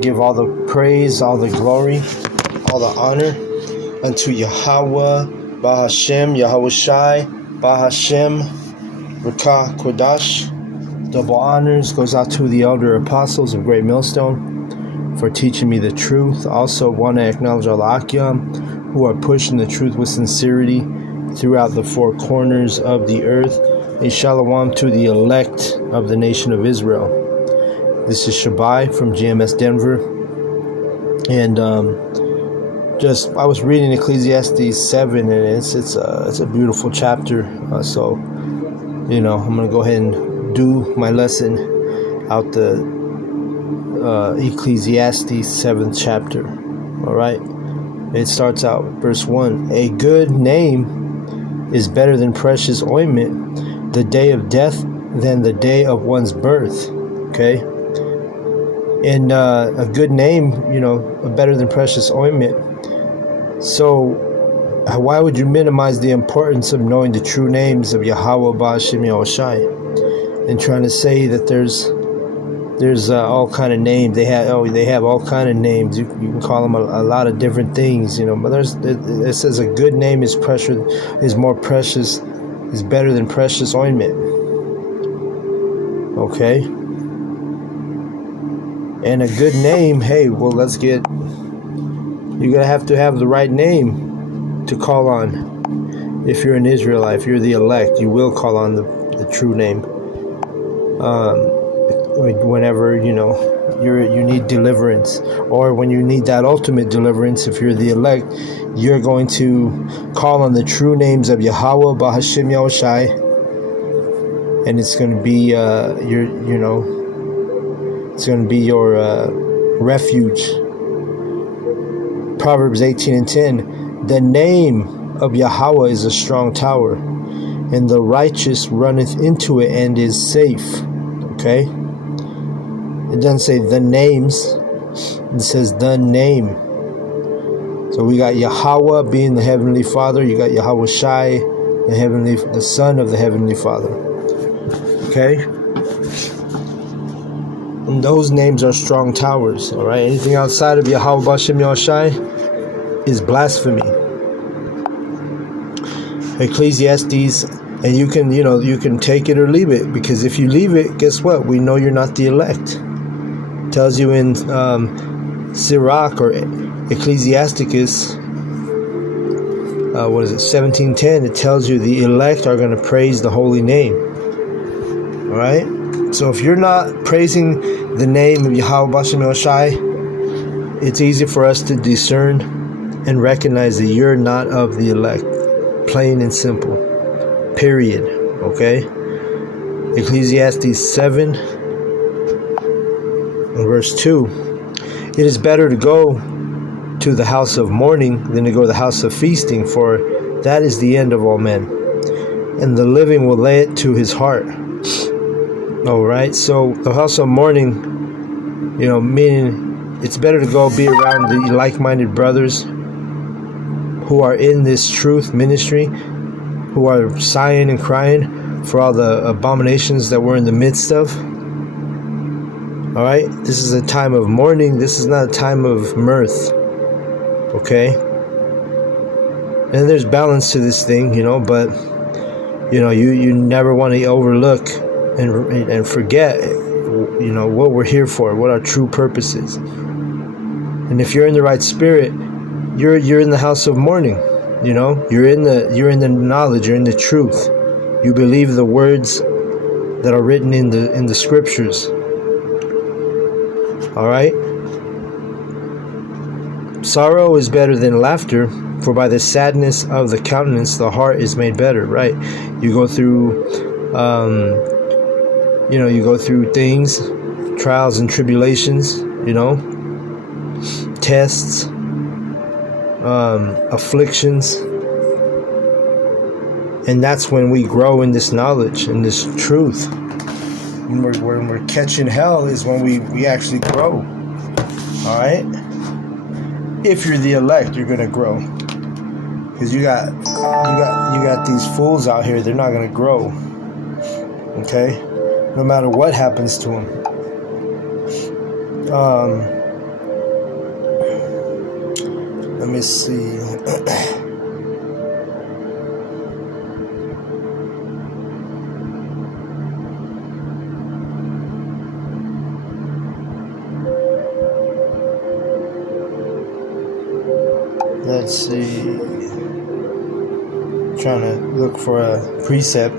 Give all the praise, all the glory, all the honor unto Yahweh, Bahashem, Yahweh Shai, Bahashem, Rakah Kodash. Double honors goes out to the elder apostles of Great Millstone for teaching me the truth. Also want to acknowledge all the Akyam who are pushing the truth with sincerity throughout the four corners of the earth. A shalom to the elect of the nation of Israel. This is Shabai from GMS Denver, and I was reading Ecclesiastes 7, and it's a beautiful chapter. So I'm gonna go ahead and do my lesson out the Ecclesiastes 7th chapter. All right, it starts out verse 1. A good name is better than precious ointment, the day of death than the day of one's birth. Okay. And a good name, better than precious ointment. So why would you minimize the importance of knowing the true names of Yahweh, Ba'ashem, Yahushai, and trying to say that there's all kind of names. They have all kind of names. You can call them a lot of different things, But it says a good name is more precious, is better than precious ointment. Okay. And a good name, you're gonna have to have the right name to call on. If you're an Israelite, if you're the elect, you will call on the true name. Whenever you need deliverance, or when you need that ultimate deliverance, if you're the elect, you're going to call on the true names of Yahweh, Bahashem, Yahushai, and it's going to be it's going to be your refuge. Proverbs 18:10. The name of Yahweh is a strong tower, and the righteous runneth into it and is safe. Okay? It doesn't say the names. It says the name. So we got Yahweh being the Heavenly Father. You got Yahweh Shai, the Son of the Heavenly Father. Okay? And those names are strong towers, all right? Anything outside of Yahweh Ba'ashem Yahushai is blasphemy. Ecclesiastes, and you can take it or leave it, because if you leave it, guess what? We know you're not the elect. It tells you in Sirach or Ecclesiasticus, 17:10, it tells you the elect are going to praise the holy name. All right? So if you're not praising the name of Yahweh Ba'ashem Yahushai, it's easy for us to discern and recognize that you're not of the elect. Plain and simple. Period. Okay? Ecclesiastes 7 and verse 2. It is better to go to the house of mourning than to go to the house of feasting, for that is the end of all men, and the living will lay it to his heart. All right, so the house of mourning, meaning it's better to go be around the like-minded brothers who are in this truth ministry, who are sighing and crying for all the abominations that we're in the midst of. All right, this is a time of mourning. This is not a time of mirth. Okay, and there's balance to this thing, but you never want to overlook and forget, what we're here for, what our true purpose is. And if you're in the right spirit, you're in the house of mourning. You're in the knowledge, you're in the truth. You believe the words that are written in the scriptures. All right. Sorrow is better than laughter, for by the sadness of the countenance the heart is made better. Right. You go through you go through things, trials and tribulations, tests, afflictions. And that's when we grow in this knowledge and this truth. When we're catching hell is when we actually grow. All right? If you're the elect, you're going to grow. Because you got these fools out here, they're not going to grow. Okay? No matter what happens to them. Let me see. Let's see. Trying to look for a precept.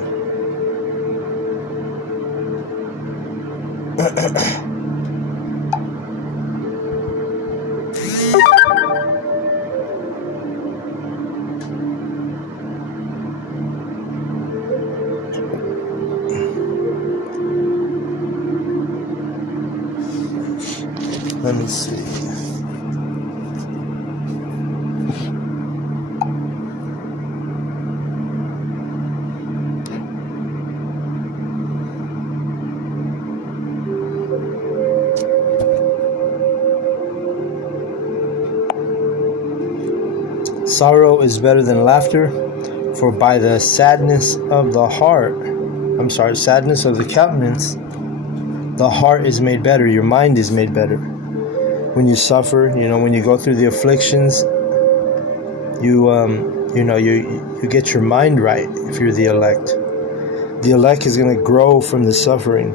Let me see. Sorrow is better than laughter, for by the sadness of the countenance, the heart is made better, your mind is made better. When you suffer, when you go through the afflictions, you get your mind right. If you're the elect is going to grow from the suffering.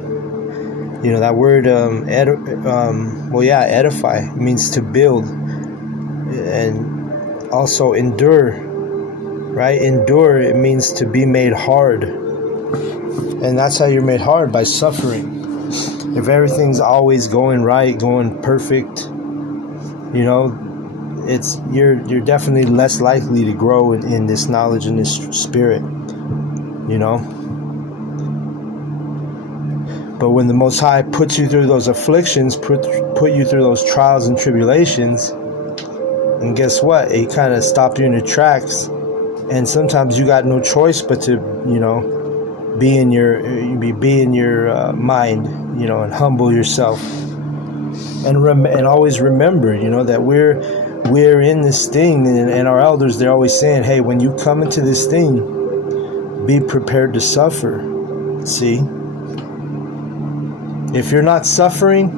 That word edify means to build, and also endure, right? Endure, it means to be made hard, and that's how you're made hard, by suffering. If everything's always going right, going perfect, you're definitely less likely to grow in this knowledge and this spirit, But when the Most High puts you through those afflictions, put you through those trials and tribulations, and guess what? It kind of stopped you in your tracks, and sometimes you got no choice but to, be in your mind, and humble yourself, and always remember, that we're in this thing, and our elders, they're always saying, hey, when you come into this thing, be prepared to suffer. See, if you're not suffering,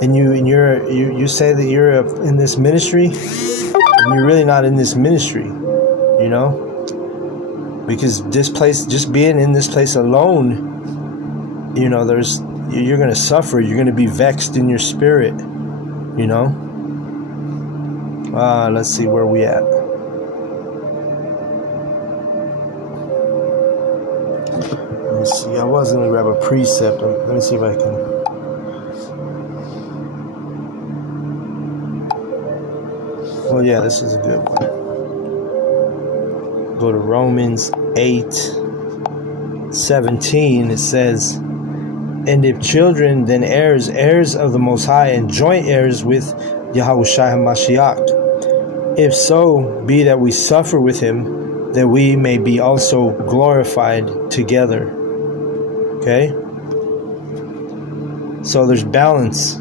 and you say that you're in this ministry, and you're really not in this ministry, because this place, just being in this place alone, you're going to suffer. You're going to be vexed in your spirit, let's see where we at. Let me see. I was going to grab a precept. Let me see if I can. Oh yeah, this is a good one. Go to Romans 8:17. It says, and if children, then heirs, heirs of the Most High, and joint heirs with Yahushua HaMashiach. If so be that we suffer with him, that we may be also glorified together. Okay? So there's balance.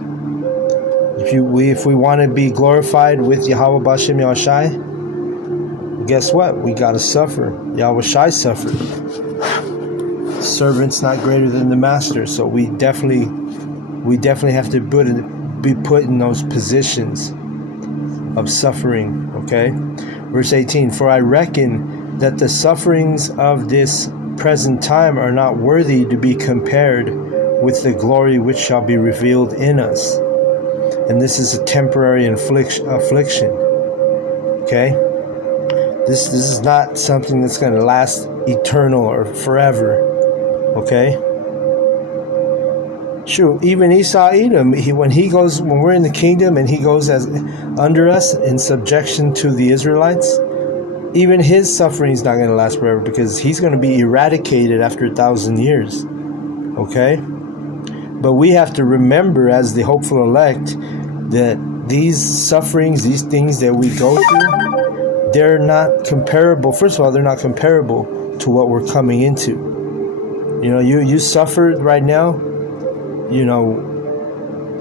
If we want to be glorified with Yahweh B'Shem Yahushai, guess what? We got to suffer. Yahushai suffered. Servant's not greater than the master. So we definitely have to be put in those positions of suffering. Okay? Verse 18, for I reckon that the sufferings of this present time are not worthy to be compared with the glory which shall be revealed in us. And this is a temporary affliction. Okay? This is not something that's going to last eternal or forever. Okay? Sure, even Esau Edom, when we're in the kingdom and he goes as under us in subjection to the Israelites, even his suffering is not going to last forever, because he's going to be eradicated after 1,000 years. Okay? But we have to remember, as the hopeful elect, that these sufferings, these things that we go through, they're not comparable. First of all, they're not comparable to what we're coming into. You suffered right now.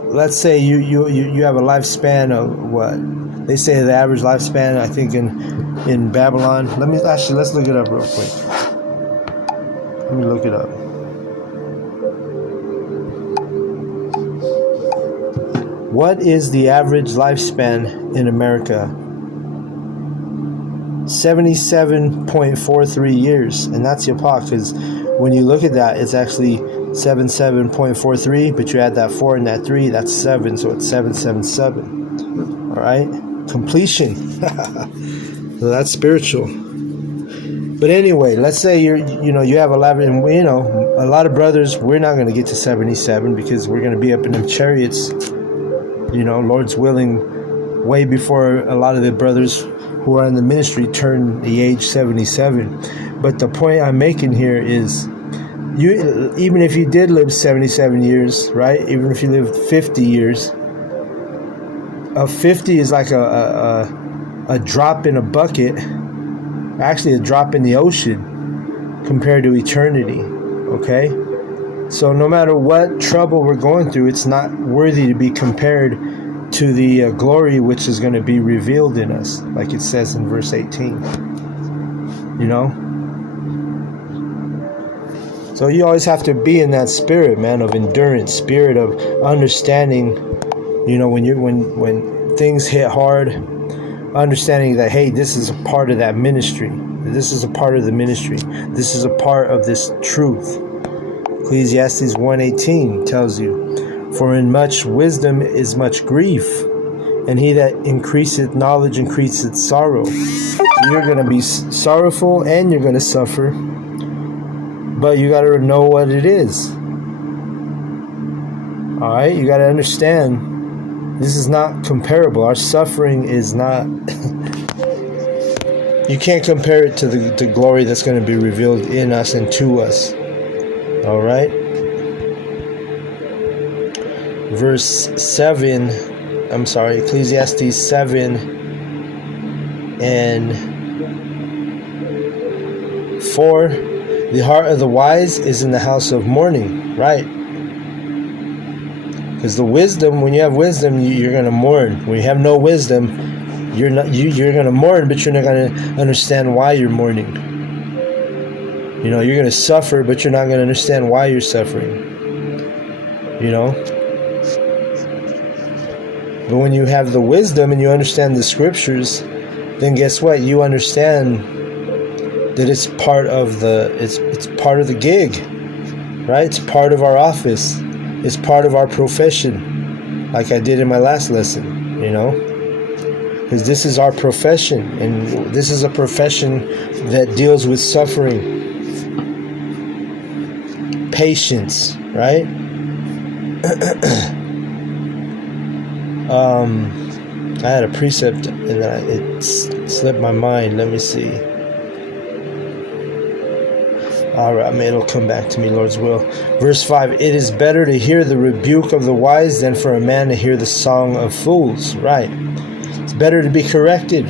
Let's say you have a lifespan of what? They say the average lifespan, I think in Babylon. Let's look it up real quick. Let me look it up. What is the average lifespan in America 77.43 years. And that's Yapah, because when you look at that, it's actually 77.43, but you add that 4 and that 3, that's 7, so it's 777. All right? Completion. So that's spiritual. But anyway, let's say you have 11, and a lot of brothers, we're not going to get to 77 because we're going to be up in them chariots, Lord's willing, way before a lot of the brothers who are in the ministry turn the age 77. But the point I'm making here is, even if you did live 77 years, right? Even if you lived 50 years, 50 is like a drop in a bucket, actually a drop in the ocean compared to eternity, okay? So no matter what trouble we're going through, it's not worthy to be compared to the glory which is going to be revealed in us, like it says in verse 18. So you always have to be in that spirit, man, of endurance, spirit of understanding, when things hit hard, understanding that, hey, this is a part of that ministry. This is a part of the ministry. This is a part of this truth. Ecclesiastes 1:18 tells you, for in much wisdom is much grief, and he that increaseth knowledge increaseth sorrow. So you're going to be sorrowful and you're going to suffer, but you got to know what it is. All right? You got to understand, this is not comparable. Our suffering is not... You can't compare it to the glory that's going to be revealed in us and to us. All right? Ecclesiastes 7 and 4. The heart of the wise is in the house of mourning, right? Because the wisdom, when you have wisdom, you're going to mourn. When you have no wisdom, you're going to mourn, but you're not going to understand why you're mourning. You're going to suffer, but you're not going to understand why you're suffering. But when you have the wisdom and you understand the scriptures, then guess what? You understand that it's part of it's part of the gig, right? It's part of our office. It's part of our profession, like I did in my last lesson, because this is our profession, and this is a profession that deals with suffering, patience, right? I had a precept and then it slipped my mind. Let me see. Alright, it'll come back to me, Lord's will. Verse 5, it is better to hear the rebuke of the wise than for a man to hear the song of fools. Right. It's better to be corrected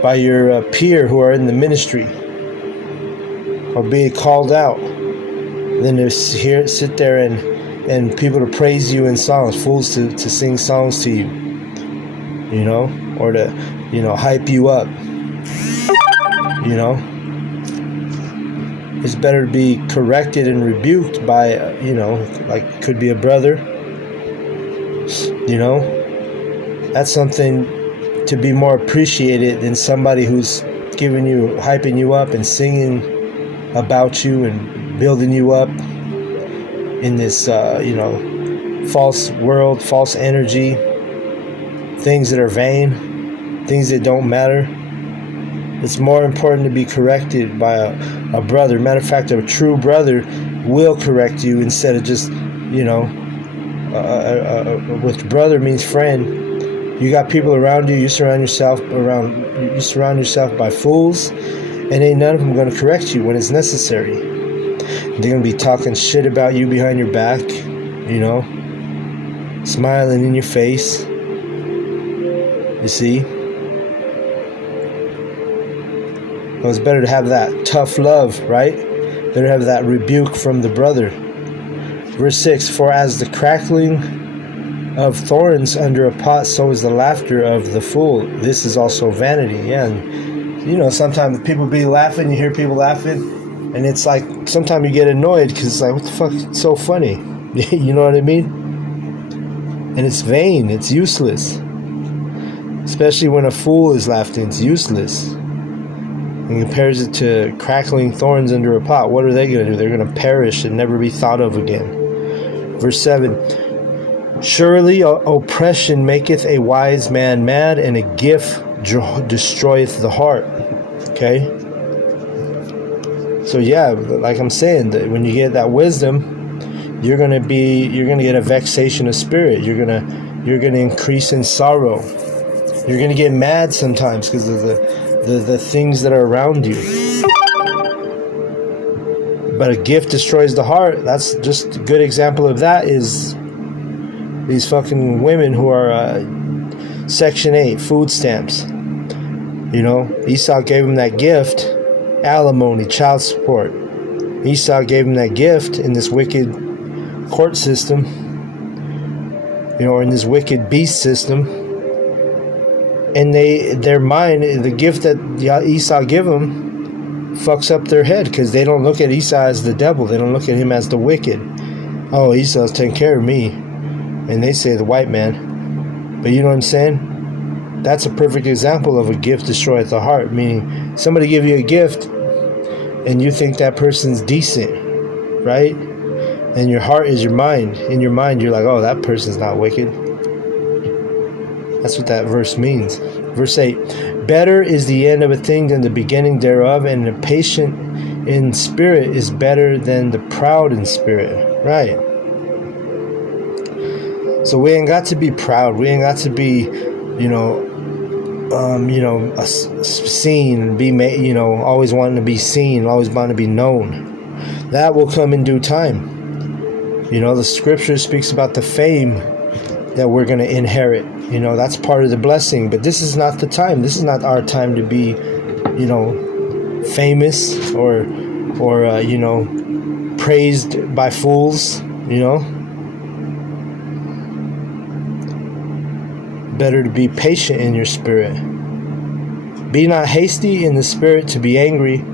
by your peer who are in the ministry or be called out than to sit there and people to praise you in songs, fools to sing songs to you, or to, hype you up, It's better to be corrected and rebuked by, like could be a brother, That's something to be more appreciated than somebody who's hyping you up and singing about you and building you up in this, false world, false energy, things that are vain, things that don't matter. It's more important to be corrected by a brother. Matter of fact, a true brother will correct you instead of just, which brother means friend. You got people around you. You surround yourself by fools, and ain't none of them going to correct you when it's necessary. They're going to be talking shit about you behind your back, smiling in your face. You see? Well, it's better to have that tough love, right? Better to have that rebuke from the brother. Verse 6, for as the crackling of thorns under a pot, so is the laughter of the fool. This is also vanity. Yeah, and sometimes people be laughing, you hear people laughing, and it's like, sometimes you get annoyed because it's like, what the fuck, it's so funny. You know what I mean? And it's vain, it's useless. Especially when a fool is laughing, it's useless. and compares it to crackling thorns under a pot. What are they going to do? They're going to perish and never be thought of again. Verse 7. Surely oppression maketh a wise man mad, and a gift destroyeth the heart. Okay? So yeah, like I'm saying, that when you get that wisdom, you're gonna get a vexation of spirit. You're gonna increase in sorrow. You're gonna get mad sometimes because of the things that are around you. But a gift destroys the heart. That's just a good example of that is these fucking women who are Section 8, food stamps. You know, Esau gave him that gift, alimony, child support. Esau gave him that gift in this wicked court system, you know, or in this wicked beast system. And their mind, the gift that Esau gave them, fucks up their head because they don't look at Esau as the devil. They don't look at him as the wicked. Oh, Esau's taking care of me. And they say the white man. But you know what I'm saying? That's a perfect example of a gift destroyeth the heart. Meaning somebody give you a gift and you think that person's decent, right? And your heart is your mind. In your mind, you're like, oh, that person's not wicked. That's what that verse means. Verse 8. Better is the end of a thing than the beginning thereof, and the patient in spirit is better than the proud in spirit. Right. So we ain't got to be proud. We ain't got to be, seen and be, always wanting to be seen, always wanting to be known. That will come in due time. The scripture speaks about the fame that we're going to inherit. That's part of the blessing. But this is not the time. This is not our time to be, famous or praised by fools. Better to be patient in your spirit. Be not hasty in the spirit to be angry,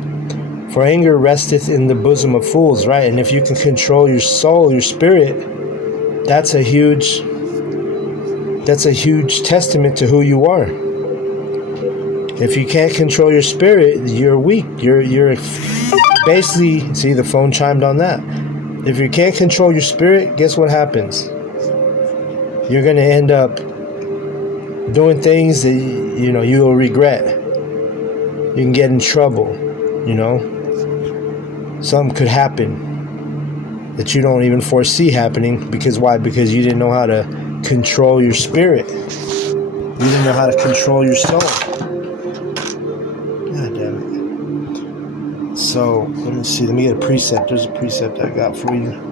for anger resteth in the bosom of fools, right? And if you can control your soul, your spirit, that's a huge testament to who you are. If you can't control your spirit, you're weak. You're basically, see, the phone chimed on that. If you can't control your spirit, guess what happens? You're going to end up doing things that you will regret. You can get in trouble. Something could happen that you don't even foresee happening. Because why? Because you didn't know how to control your spirit. You didn't know how to control your soul. God damn it. So let me see. Let me get a precept. There's a precept I got for you.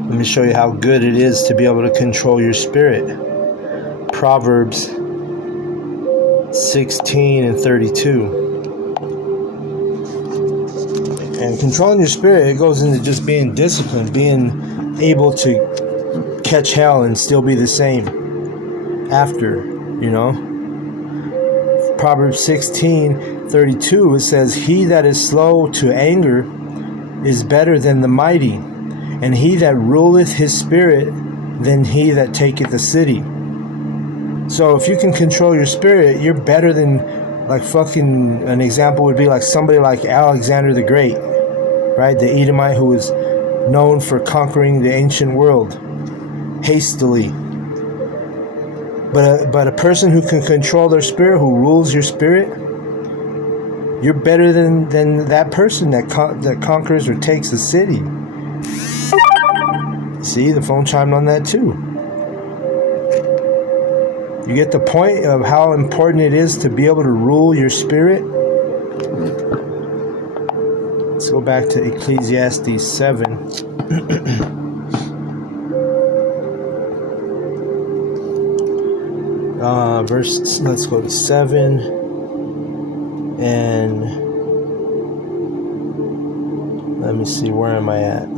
Let me show you how good it is to be able to control your spirit. Proverbs 16 and 32. And controlling your spirit, it goes into just being disciplined, being able to catch hell and still be the same after, Proverbs 16:32, it says, he that is slow to anger is better than the mighty, and he that ruleth his spirit than he that taketh a city. So if you can control your spirit, you're better than, an example would be like somebody like Alexander the Great, right? The Edomite who was known for conquering the ancient world hastily. But a person who can control their spirit, who rules your spirit, you're better than that person that conquers or takes a city. See, the phone chimed on that too. You get the point of how important it is to be able to rule your spirit? Let's go back to Ecclesiastes 7. Let's go to 7 and Let me see, where am I at?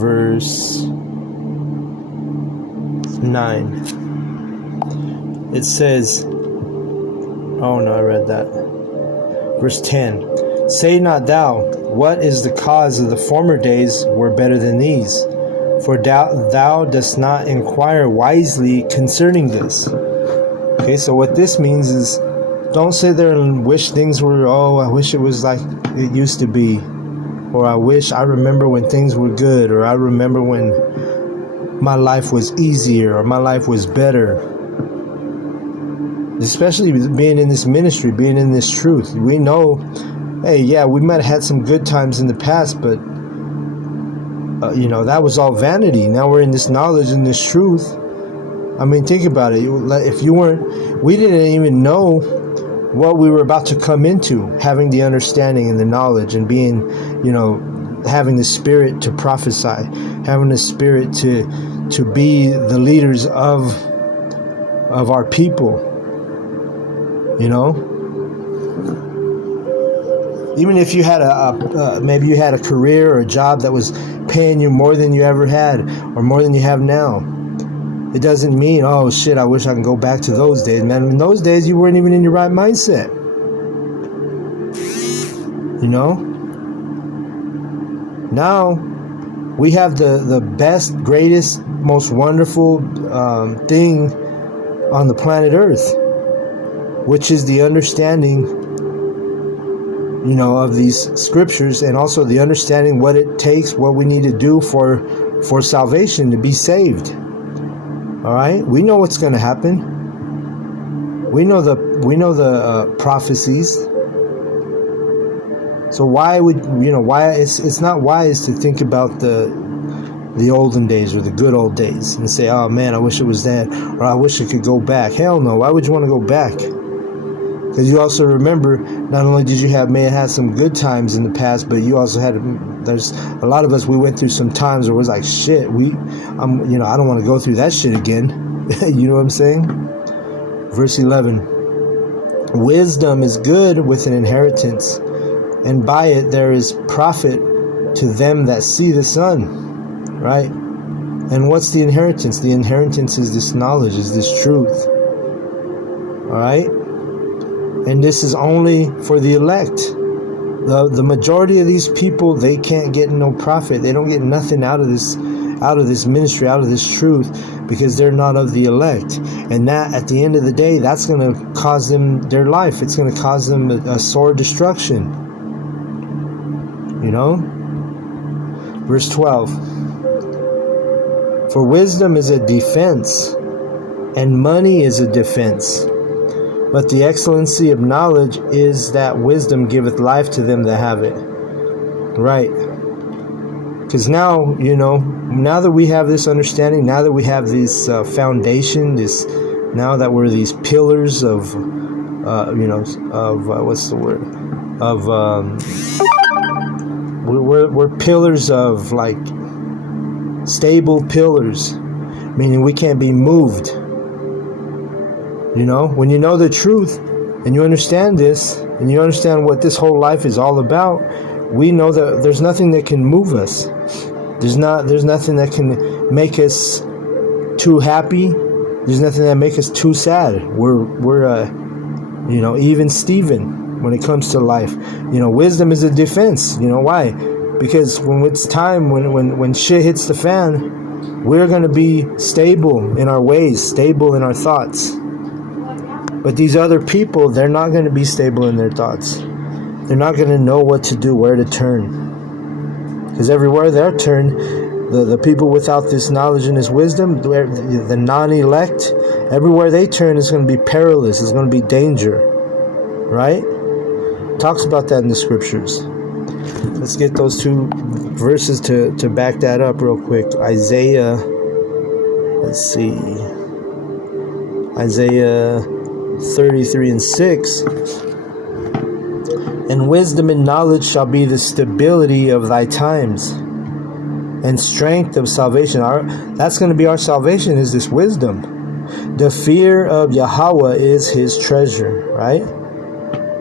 Verse 9. It says, oh no, I read that. Verse 10. Say not thou, what is the cause of the former days were better than these? For thou dost not inquire wisely concerning this. Okay, so what this means is, don't sit there and wish things were, oh, I wish it was like it used to be. Or I remember when things were good. Or I remember when my life was easier or my life was better. Especially being in this ministry, being in this truth. We know, hey, yeah, we might have had some good times in the past, but that was all vanity. Now we're in this knowledge and this truth. I mean, think about it. If we didn't even know what we were about to come into, having the understanding and the knowledge and being, having the spirit to prophesy, having the spirit to be the leaders of our people, Even if you had maybe you had a career or a job that was paying you more than you ever had or more than you have now, it doesn't mean, oh shit, I wish I can go back to those days. Man, in those days you weren't even in your right mindset. Now we have the best, greatest, most wonderful thing on the planet Earth, which is the understanding of these scriptures, and also the understanding what it takes, what we need to do for salvation, to be saved. All right, we know what's going to happen. We know the prophecies. So why it's not wise to think about the olden days or the good old days and say, oh man, I wish it was that, or I wish it could go back. Hell no. Why would you want to go back? Because you also remember, not only did you may have had some good times in the past, but you also there's a lot of us, we went through some times where it was like, shit, I don't want to go through that shit again. You know what I'm saying? Verse 11. Wisdom is good with an inheritance, and by it there is profit to them that see the sun. Right? And what's the inheritance? The inheritance is this knowledge, is this truth. All right? And this is only for the elect. The majority of these people, they can't get no profit. They don't get nothing out of this ministry, out of this truth, because they're not of the elect. And that, at the end of the day, that's going to cause them their life. It's going to cause them a sore destruction. Verse 12. For wisdom is a defense, and money is a defense. But the excellency of knowledge is that wisdom giveth life to them that have it. Right. Because now, now that we have this understanding, now that we have this foundation, now that we're these pillars of, what's the word? We're pillars of, like, stable pillars, meaning we can't be moved. When you know the truth and you understand this and you understand what this whole life is all about, we know that there's nothing that can move us. There's nothing that can make us too happy. There's nothing that make us too sad. We're even Stephen when it comes to life. Wisdom is a defense. Why? Because when it's time, when shit hits the fan, we're going to be stable in our ways, stable in our thoughts. But these other people, they're not going to be stable in their thoughts. They're not going to know what to do, where to turn. Because everywhere they turn, the people without this knowledge and this wisdom, the non-elect, everywhere they turn is going to be perilous. It's going to be danger. Right? Talks about that in the scriptures. Let's get those two verses to back that up real quick. Isaiah 33:6. And wisdom and knowledge shall be the stability of thy times, and strength of salvation. That's going to be our salvation, is this wisdom. The fear of Yahweh is his treasure, right?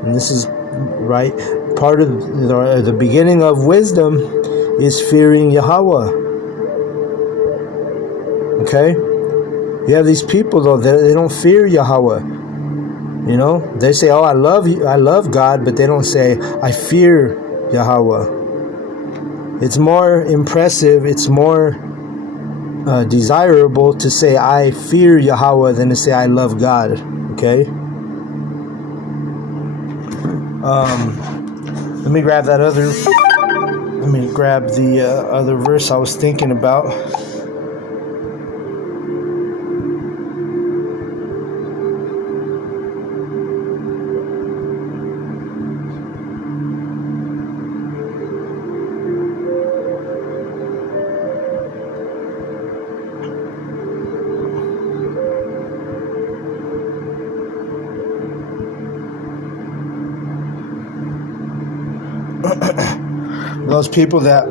And this is right. Part of the beginning of wisdom is fearing Yahweh. Okay? You have these people though, they don't fear Yahweh. You know, they say, "Oh, I love you, I love God," but they don't say, "I fear Yahweh." It's more impressive, it's more desirable to say, "I fear Yahweh," than to say, "I love God." Okay. Let me grab that other. Let me grab the other verse I was thinking about. Those people that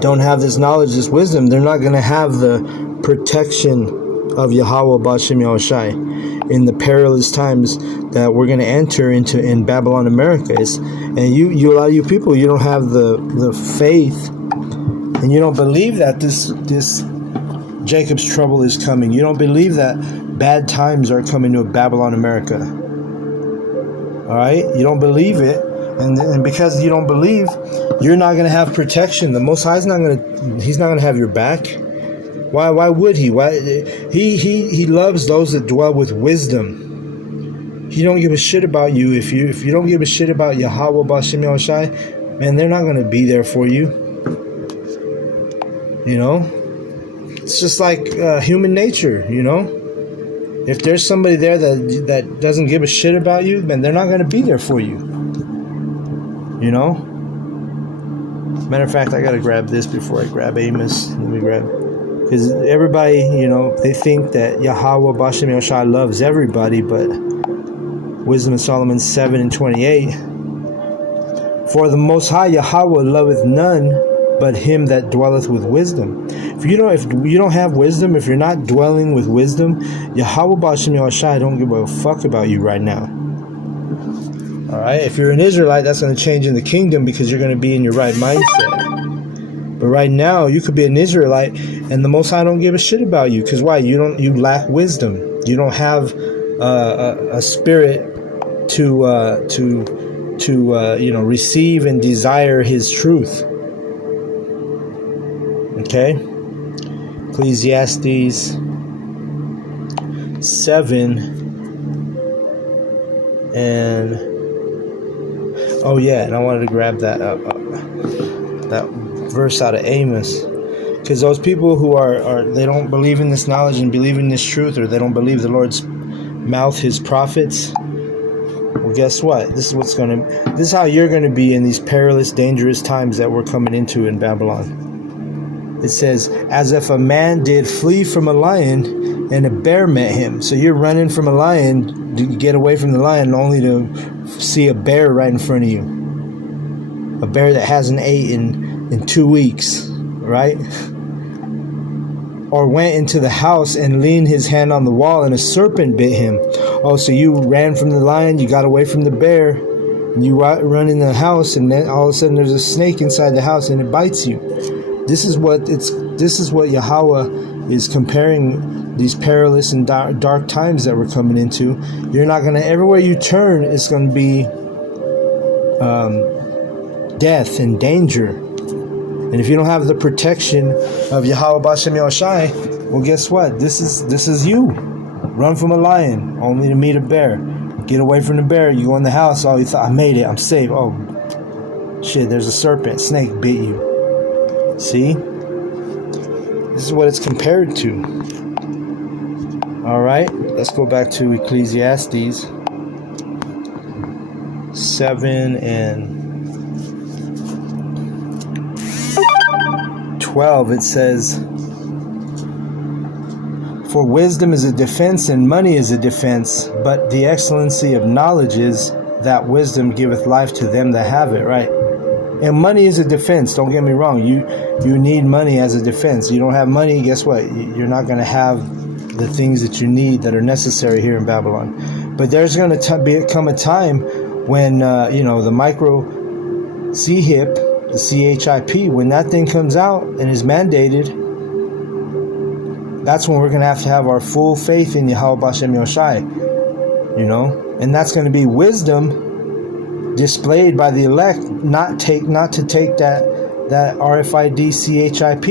don't have this knowledge, this wisdom, they're not going to have the protection of Yahweh B'Shem Yahushai in the perilous times that we're going to enter into in Babylon America. And you a lot of you people, you don't have the faith, and you don't believe that this Jacob's trouble is coming. You don't believe that bad times are coming to Babylon America. All right, you don't believe it. And because you don't believe, you're not going to have protection. The Most High is He's not going to have your back. Why would He? He loves those that dwell with wisdom. He don't give a shit about you. If you don't give a shit about Yahweh B'Shem Yahushai, man, they're not going to be there for you. You know, it's just like human nature. You know, if there's somebody there that doesn't give a shit about you, man, they're not going to be there for you. You know? Matter of fact, I gotta grab this before I grab Amos. Let me grab, because everybody, you know, they think that Yahweh B'Shem Yahushai loves everybody, but Wisdom of Solomon 7:28. For the Most High Yahweh loveth none but him that dwelleth with wisdom. If you don't have wisdom, if you're not dwelling with wisdom, Yahweh B'Shem Yahushai don't give a fuck about you right now. All right, if you're an Israelite, that's going to change in the kingdom because you're going to be in your right mindset. But right now, you could be an Israelite, and the Most High don't give a shit about you. Because why? You lack wisdom. You don't have a spirit to receive and desire His truth. Okay, Ecclesiastes 7 and. Oh yeah, and I wanted to grab that verse out of Amos, because those people who are they don't believe in this knowledge and believe in this truth, or they don't believe the Lord's mouth, His prophets. Well, guess what? This is how you're gonna be in these perilous, dangerous times that we're coming into in Babylon. It says, as if a man did flee from a lion and a bear met him. So you're running from a lion to get away from the lion, only to see a bear right in front of you. A bear that hasn't eaten in 2 weeks, right? Or went into the house and leaned his hand on the wall and a serpent bit him. Oh, so you ran from the lion, you got away from the bear, and you run in the house, and then all of a sudden there's a snake inside the house and it bites you. This is what Yahweh is comparing these perilous and dark times that we're coming into. You're not going to, everywhere you turn, it's going to be death and danger. And if you don't have the protection of Yahweh B'Shem Yahushai, well, guess what? This is you. Run from a lion, only to meet a bear. Get away from the bear. You go in the house. Oh, you thought, I made it. I'm safe. Oh, shit, there's a serpent. Snake bit you. See? This is what it's compared to. All right, let's go back to Ecclesiastes 7 and 12. It says, for wisdom is a defense and money is a defense, but the excellency of knowledge is that wisdom giveth life to them that have it, right? And money is a defense, don't get me wrong. You need money as a defense. You don't have money, guess what? You're not going to have the things that you need that are necessary here in Babylon. But there's going to come a time when, the micro CHIP, the CHIP, when that thing comes out and is mandated, that's when we're going to have our full faith in Yahweh Bashem Yoshai, and that's going to be wisdom displayed by the elect, not to take that RFID CHIP.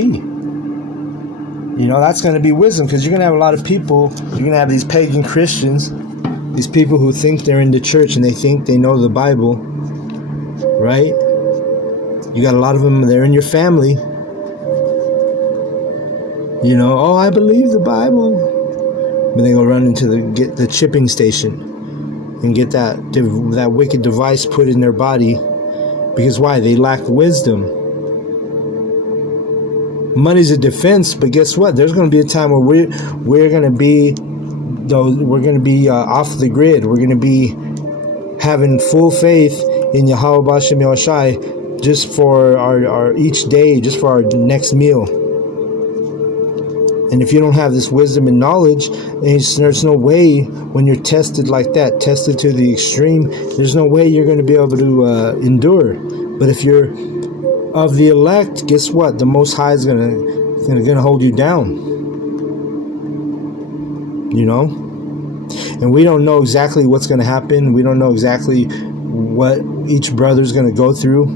That's going to be wisdom, because you're going to have a lot of people, you're going to have these pagan Christians, these people who think they're in the church and they think they know the Bible, right? You got a lot of them, they're in your family. Oh, I believe the Bible. But they go run into get the chipping station and get that wicked device put in their body. Because why? They lack wisdom. Money's a defense, but guess what? There's going to be a time where we're going to be off the grid. We're going to be having full faith in Yahweh Bashem Yahushai just for our each day, just for our next meal. And if you don't have this wisdom and knowledge, there's no way, when you're tested like that, tested to the extreme, there's no way you're going to be able to endure. But if you're of the elect, guess what? The Most High is gonna hold you down. And we don't know exactly what's going to happen. We don't know exactly what each brother's going to go through.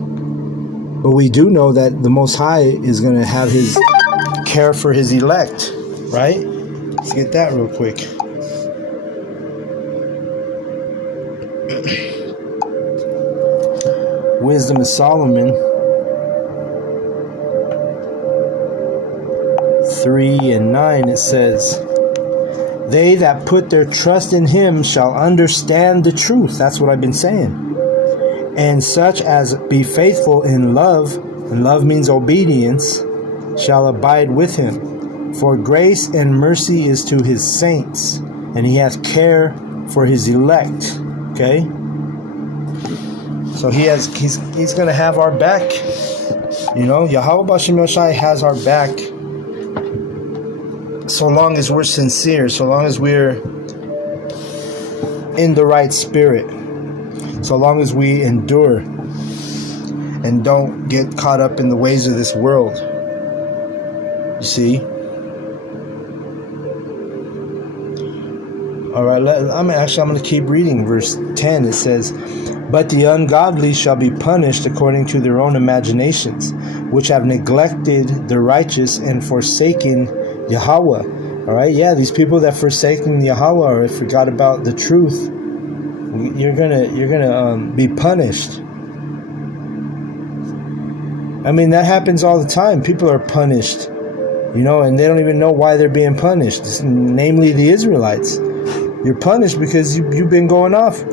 But we do know that the Most High is going to have his care for his elect, right? Let's get that real quick. Wisdom of Solomon 3:9, it says, "They that put their trust in him shall understand the truth." That's what I've been saying. "And such as be faithful in love," and love means obedience, "shall abide with him. For grace and mercy is to his saints, and he hath care for his elect." Okay? So he's going to have our back. Yahweh Bashem Yoshai has our back. So long as we're sincere, so long as we're in the right spirit, so long as we endure and don't get caught up in the ways of this world. You see? Alright, I'm going to keep reading verse 10. It says, "But the ungodly shall be punished according to their own imaginations, which have neglected the righteous and forsaken Yahweh." All right, yeah, these people that forsaken Yahweh or forgot about the truth, you're gonna be punished. I mean, that happens all the time. People are punished, and they don't even know why they're being punished. Namely, the Israelites. You're punished because you've been going off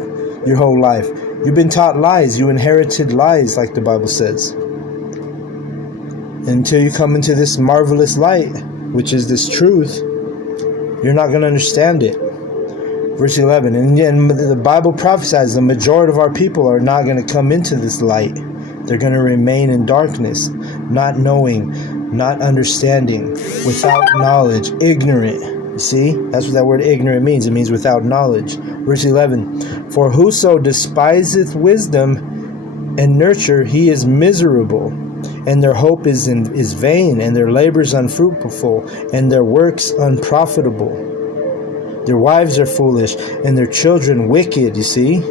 your whole life. You've been taught lies. You inherited lies, like the Bible says. Until you come into this marvelous light, which is this truth, you're not going to understand it. Verse 11, and the Bible prophesies the majority of our people are not going to come into this light. They're going to remain in darkness, not knowing, not understanding, without knowledge, ignorant. You see, that's what that word ignorant means. It means without knowledge. Verse 11, "For whoso despiseth wisdom and nurture, he is miserable. And their hope is vain, and their labors unfruitful, and their works unprofitable. Their wives are foolish, and their children wicked." You see?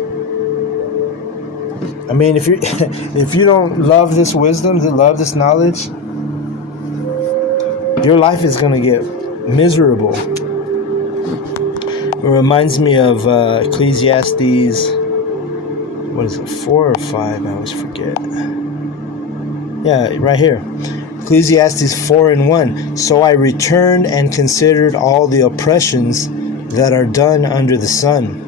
I mean, if you don't love this wisdom, love this knowledge, your life is going to get miserable. It reminds me of Ecclesiastes. What is it? 4 or 5? I always forget. Yeah, right here. Ecclesiastes 4:1. "So I returned and considered all the oppressions that are done under the sun."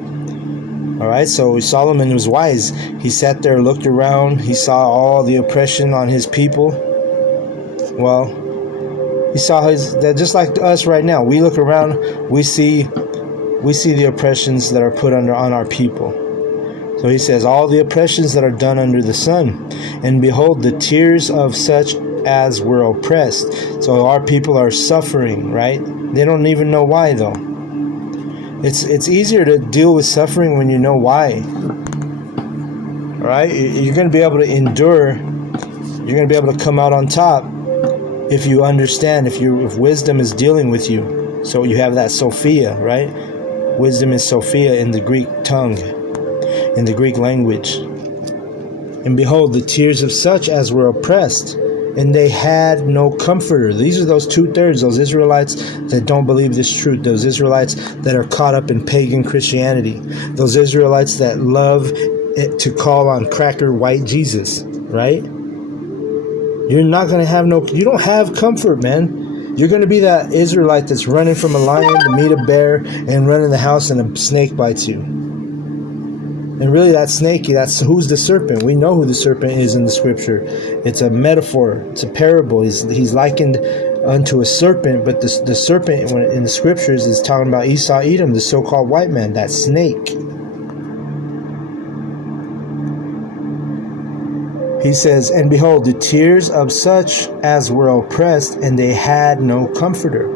Alright, so Solomon was wise. He sat there, looked around, he saw all the oppression on his people. Well, he saw that just like us right now. We look around, we see the oppressions that are put on our people. So he says, all the oppressions that are done under the sun. "And behold, the tears of such as were oppressed." So our people are suffering, right? They don't even know why, though. It's easier to deal with suffering when you know why. All right, you're going to be able to endure. You're going to be able to come out on top if you understand. If wisdom is dealing with you. So you have that Sophia, right? Wisdom is Sophia in the Greek tongue, in the Greek language. And behold, the tears of such as were oppressed, and they had no comforter. These are those 2/3, those Israelites that don't believe this truth, those Israelites that are caught up in pagan Christianity, those Israelites that love it to call on cracker white Jesus, right? You're not going to have you don't have comfort, man. You're going to be that Israelite that's running from a lion to meet a bear and run in the house and a snake bites you. And really that snake, who's the serpent? We know who the serpent is in the scripture. It's a metaphor. It's a parable. He's likened unto a serpent, but the serpent in the scriptures is talking about Esau Edom, the so-called white man, that snake. He says, and behold, the tears of such as were oppressed, and they had no comforter.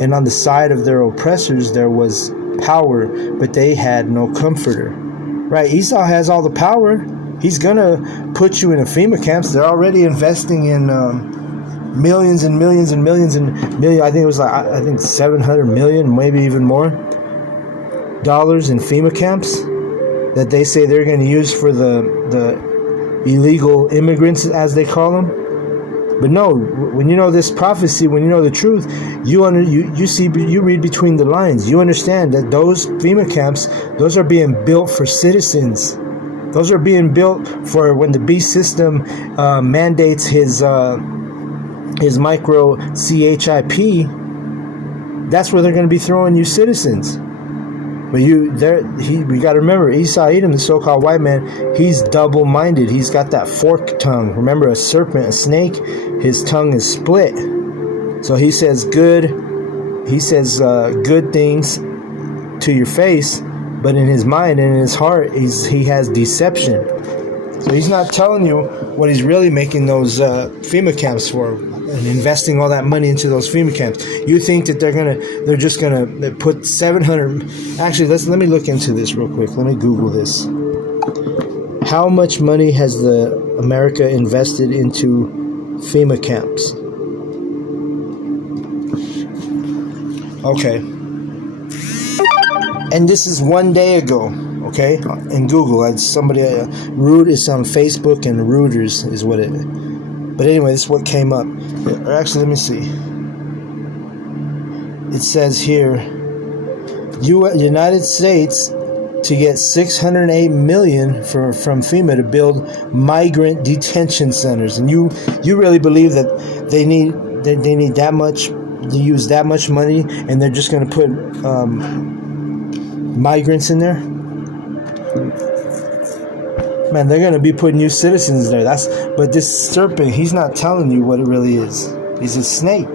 And on the side of their oppressors there was power, but they had no comforter. Right, Esau has all the power. He's going to put you in a FEMA camps. They're already investing in millions and millions and millions and millions. I think it was like, 700 million, maybe even more, dollars in FEMA camps that they say they're going to use for the illegal immigrants, as they call them. But no, when you know this prophecy, when you know the truth, you read between the lines. You understand that those FEMA camps, those are being built for citizens. Those are being built for when the beast system mandates his micro CHIP. That's where they're going to be throwing you citizens. But we got to remember, Esau Edom, the so-called white man, he's double-minded. He's got that forked tongue. Remember, a serpent, a snake, his tongue is split. So he says good things to your face, but in his mind and in his heart, he has deception. So he's not telling you what he's really making those FEMA camps for, and investing all that money into those FEMA camps. You think that they're just gonna put 700. Actually, let me look into this real quick. Let me Google this. How much money has America invested into FEMA camps? Okay, and this is 1 day ago. Okay, in Google, Root is on Facebook, and Reuters is what it. But anyway, this is what came up. Actually, let me see. It says here, United States to get $608 million from FEMA to build migrant detention centers, and you really believe that they need that much, to use that much money, and they're just going to put migrants in there? Man, they're going to be putting you citizens there. But this serpent, he's not telling you what it really is. He's a snake.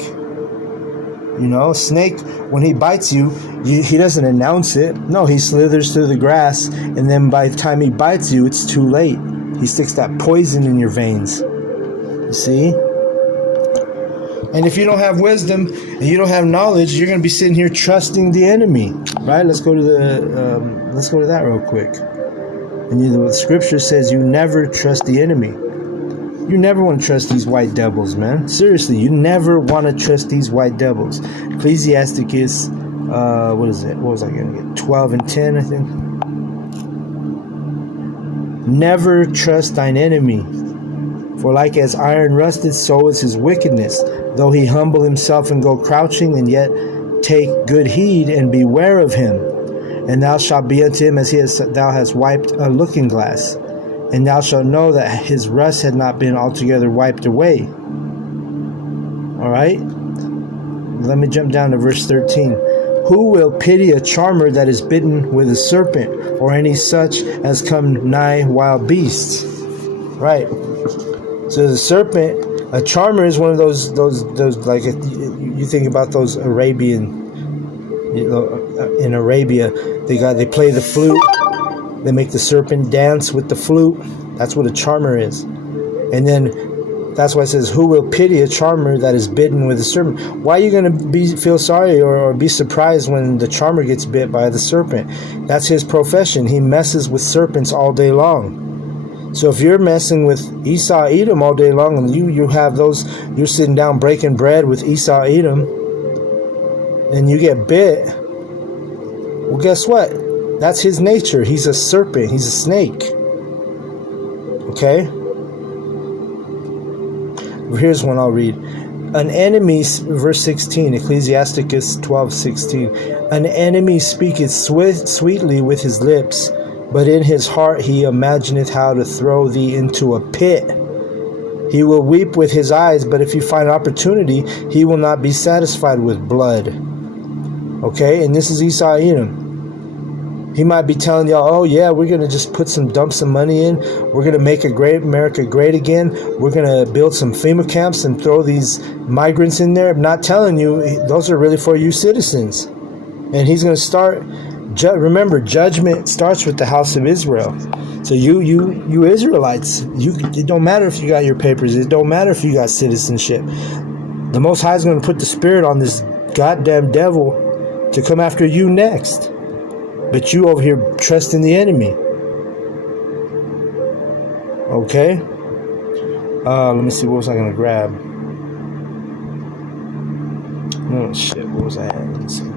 You know, snake, when he bites you, he doesn't announce it. No, he slithers through the grass, and then by the time he bites you, it's too late. He sticks that poison in your veins. You see? And if you don't have wisdom and you don't have knowledge, you're going to be sitting here trusting the enemy, right? Let's go to that real quick. And the scripture says you never trust the enemy. You never want to trust these white devils, man. Seriously, you never want to trust these white devils. Ecclesiasticus, what is it? What was I going to get? 12 and 10, I think. Never trust thine enemy. For like as iron rusted, so is his wickedness. Though he humble himself and go crouching, and yet take good heed and beware of him. And thou shalt be unto him as thou hast wiped a looking glass. And thou shalt know that his rust had not been altogether wiped away. Alright? Let me jump down to verse 13. Who will pity a charmer that is bitten with a serpent, or any such as come nigh wild beasts? Right. So the serpent, a charmer is one of those like, you think about those Arabian, in Arabia, they play the flute. They make the serpent dance with the flute. That's what a charmer is. And then That's why it says, who will pity a charmer that is bitten with a serpent? Why are you going to feel sorry or be surprised when the charmer gets bit by the serpent? That's his profession. He messes with serpents all day long. So if you're messing with Esau Edom all day long, and you have those, you're sitting down breaking bread with Esau Edom, and you get bit, well, guess what? That's his nature. He's a serpent. He's a snake. Okay? Here's one I'll read. An enemy, verse 16, Ecclesiasticus 12:16. An enemy speaketh sweetly with his lips, but in his heart he imagineth how to throw thee into a pit. He will weep with his eyes, but if you find opportunity, he will not be satisfied with blood. Okay, and this is Esau Edom. He might be telling y'all, oh yeah, we're going to just dump some money in. We're going to make America great again. We're going to build some FEMA camps and throw these migrants in there. I'm not telling you, those are really for you citizens. And he's going to start, remember, judgment starts with the house of Israel. So you Israelites, it don't matter if you got your papers. It don't matter if you got citizenship. The Most High is going to put the spirit on this goddamn devil to come after you next. But you over here trusting the enemy. Okay? Let me see, what was I going to grab? Oh, shit, what was I at? Let me see.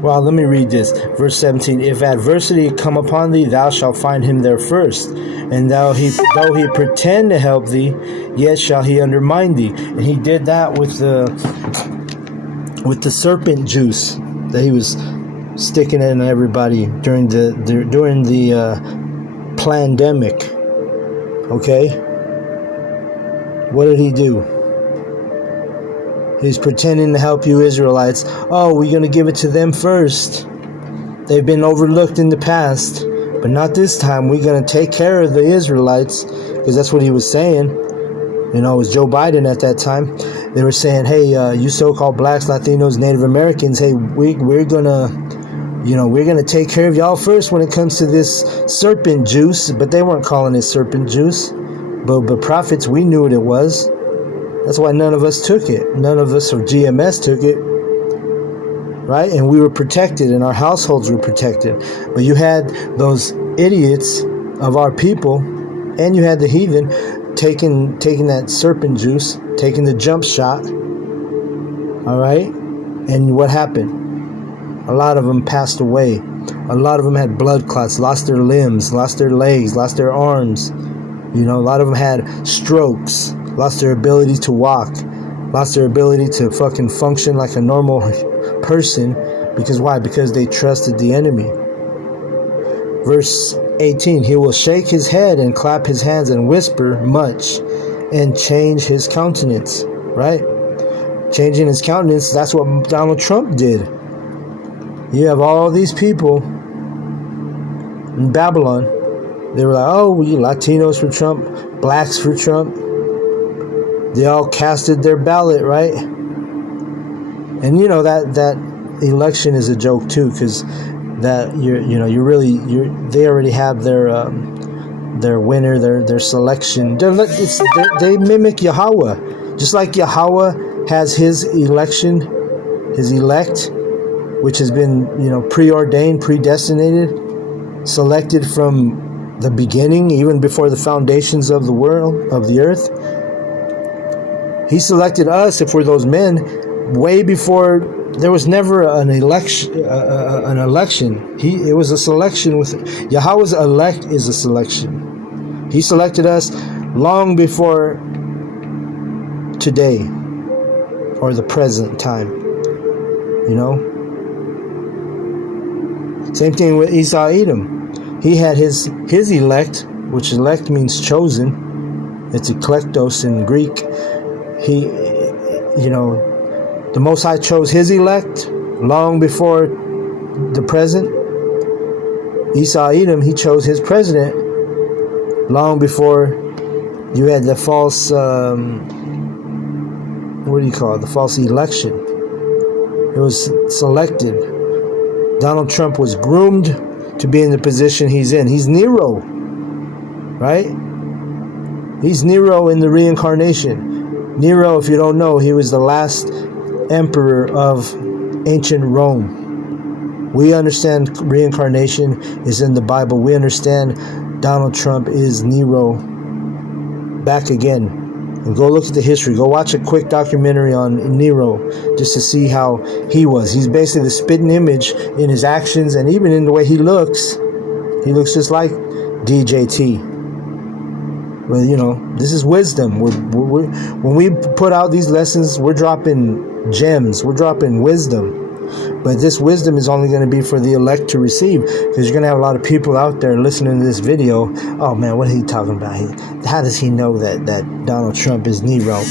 Well, let me read this. Verse 17. If adversity come upon thee, thou shalt find him there first. And though he pretend to help thee, yet shall he undermine thee. And he did that with the serpent juice that he was sticking in everybody during the pandemic. Okay? What did he do? He's pretending to help you Israelites. Oh, we're going to give it to them first. They've been overlooked in the past, but not this time. We're going to take care of the Israelites, because that's what he was saying. You know, it was Joe Biden at that time. They were saying, hey, you so-called blacks, Latinos, Native Americans, hey, we're going to take care of y'all first when it comes to this serpent juice. But they weren't calling it serpent juice. But prophets, we knew what it was. That's why none of us took it. None of us of GMS took it. Right? And we were protected, and our households were protected. But you had those idiots of our people, and you had the heathen taking that serpent juice, taking the jump shot. All right? And what happened? A lot of them passed away. A lot of them had blood clots, lost their limbs, lost their legs, lost their arms. You know, a lot of them had strokes, lost their ability to walk, lost their ability to fucking function like a normal person. Because why? Because they trusted the enemy. Verse 18, he will shake his head and clap his hands and whisper much and change his countenance. Right? Changing his countenance, that's what Donald Trump did. You have all these people in Babylon. They were like, oh, we Latinos for Trump, blacks for Trump. They all casted their ballot, right? And you know that election is a joke too, because that they already have their winner, their selection. They mimic Yahweh, just like Yahweh has his election, his elect, which has been preordained, predestinated, selected from the beginning, even before the foundations of the world, of the earth. He selected us, if we're those men, way before there was never an election. It was a selection. With Yahweh's elect is a selection. He selected us long before today or the present time. You know. Same thing with Esau Edom. He had his elect, which elect means chosen. It's eklektos in Greek. The Most High chose his elect long before the present. Esau Edom, he chose his president long before you had the false what do you call it? The false election. It was selected. Donald Trump was groomed to be in the position he's in. He's Nero, right? He's Nero in the reincarnation. Nero, if you don't know, he was the last emperor of ancient Rome. We understand reincarnation is in the Bible. We understand Donald Trump is Nero back again. And go look at the history. Go watch a quick documentary on Nero just to see how he was. He's basically the spitting image in his actions and even in the way he looks. He looks just like DJT. Well, you know, this is wisdom. When we put out these lessons, we're dropping gems. We're dropping wisdom. But this wisdom is only going to be for the elect to receive, because you're going to have a lot of people out there listening to this video. Oh man, what is he talking about? How does he know that Donald Trump is Nero?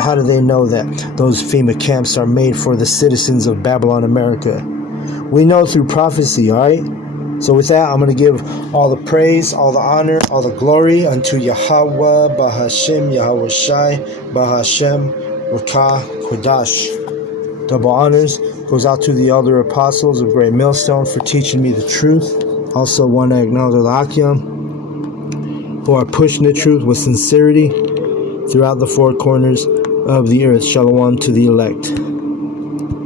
How do they know that those FEMA camps are made for the citizens of Babylon, America? We know through prophecy, all right? So with that, I'm going to give all the praise, all the honor, all the glory unto Yahweh, Bahashem, Yahweh Shai, Bahashem, Rakah, Kodash. Double honors goes out to the elder apostles of Great Millstone for teaching me the truth. Also want to acknowledge the Akim, who are pushing the truth with sincerity throughout the four corners of the earth. Shalom to the elect.